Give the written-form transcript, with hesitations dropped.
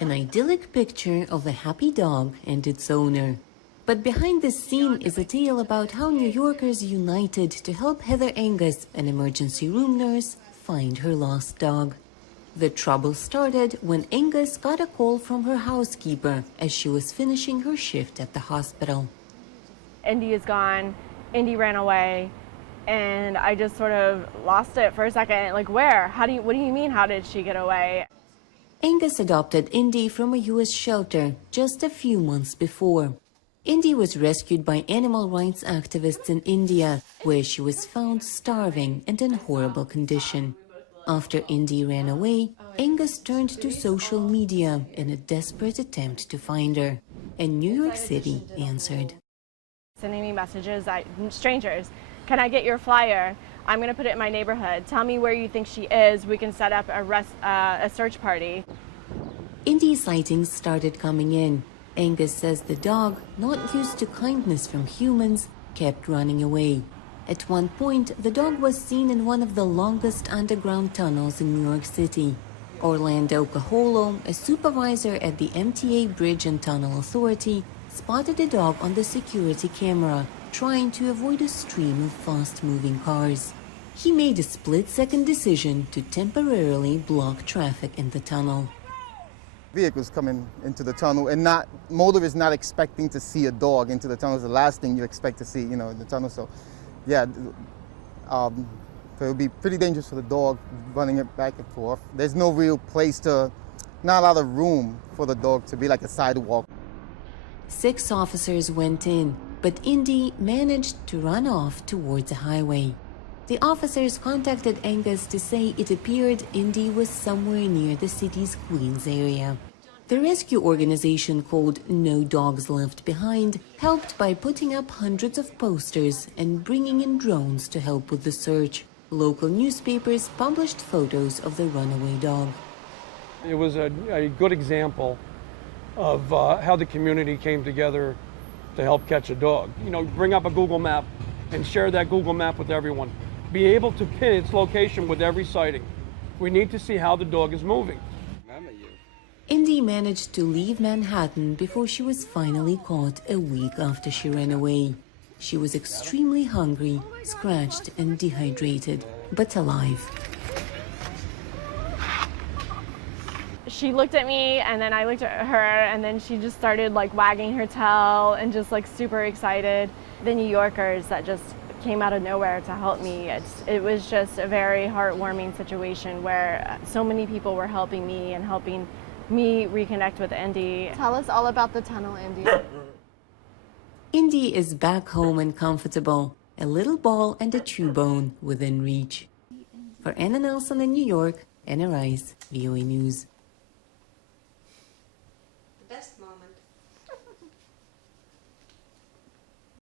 An idyllic picture of a happy dog and its owner. But behind this scene is a tale about how New Yorkers united to help Heather Angus, an emergency room nurse, find her lost dog. The trouble started when Angus got a call from her housekeeper as she was finishing her shift at the hospital. Indy is gone, Indy ran away, and I just sort of lost it for a second. Like, where? What do you mean, how did she get away? Angus adopted Indy from a U.S. shelter just a few months before. Indy was rescued by animal rights activists in India, where she was found starving and in horrible condition. After Indy ran away, Angus turned to social media in a desperate attempt to find her, and New York City answered. Sending me messages, strangers, can I get your flyer? I'm going to put it in my neighborhood. Tell me where you think she is. We can set up a search party. Indy sightings started coming in. Angus says the dog, not used to kindness from humans, kept running away. At one point, the dog was seen in one of the longest underground tunnels in New York City. Orlando Caholo, a supervisor at the MTA Bridge and Tunnel Authority, spotted the dog on the security camera, trying to avoid a stream of fast-moving cars. He made a split-second decision to temporarily block traffic in the tunnel. Vehicles coming into the tunnel and motorists not expecting to see a dog into the tunnel is the last thing you expect to see, in the tunnel. So, yeah, so it would be pretty dangerous for the dog running it back and forth. There's no real place not a lot of room for the dog to be like a sidewalk. 6 officers went in, but Indy managed to run off towards a highway. The officers contacted Angus to say it appeared Indy was somewhere near the city's Queens area. The rescue organization called No Dogs Left Behind helped by putting up hundreds of posters and bringing in drones to help with the search. Local newspapers published photos of the runaway dog. It was a good example of how the community came together to help catch a dog. Bring up a Google map and share that Google map with everyone. Be able to pin its location with every sighting. We need to see how the dog is moving. Indy managed to leave Manhattan before she was finally caught a week after she ran away. She was extremely hungry, scratched and dehydrated, but alive. She looked at me, and then I looked at her, and then she just started wagging her tail and just super excited. The New Yorkers that just came out of nowhere to help me. It was just a very heartwarming situation where so many people were helping me and helping me reconnect with Indy. Tell us all about the tunnel, Indy. Indy is back home and comfortable, a little ball and a chew bone within reach. For Anna Nelson in New York, Anna Rice, VOA News. The best moment.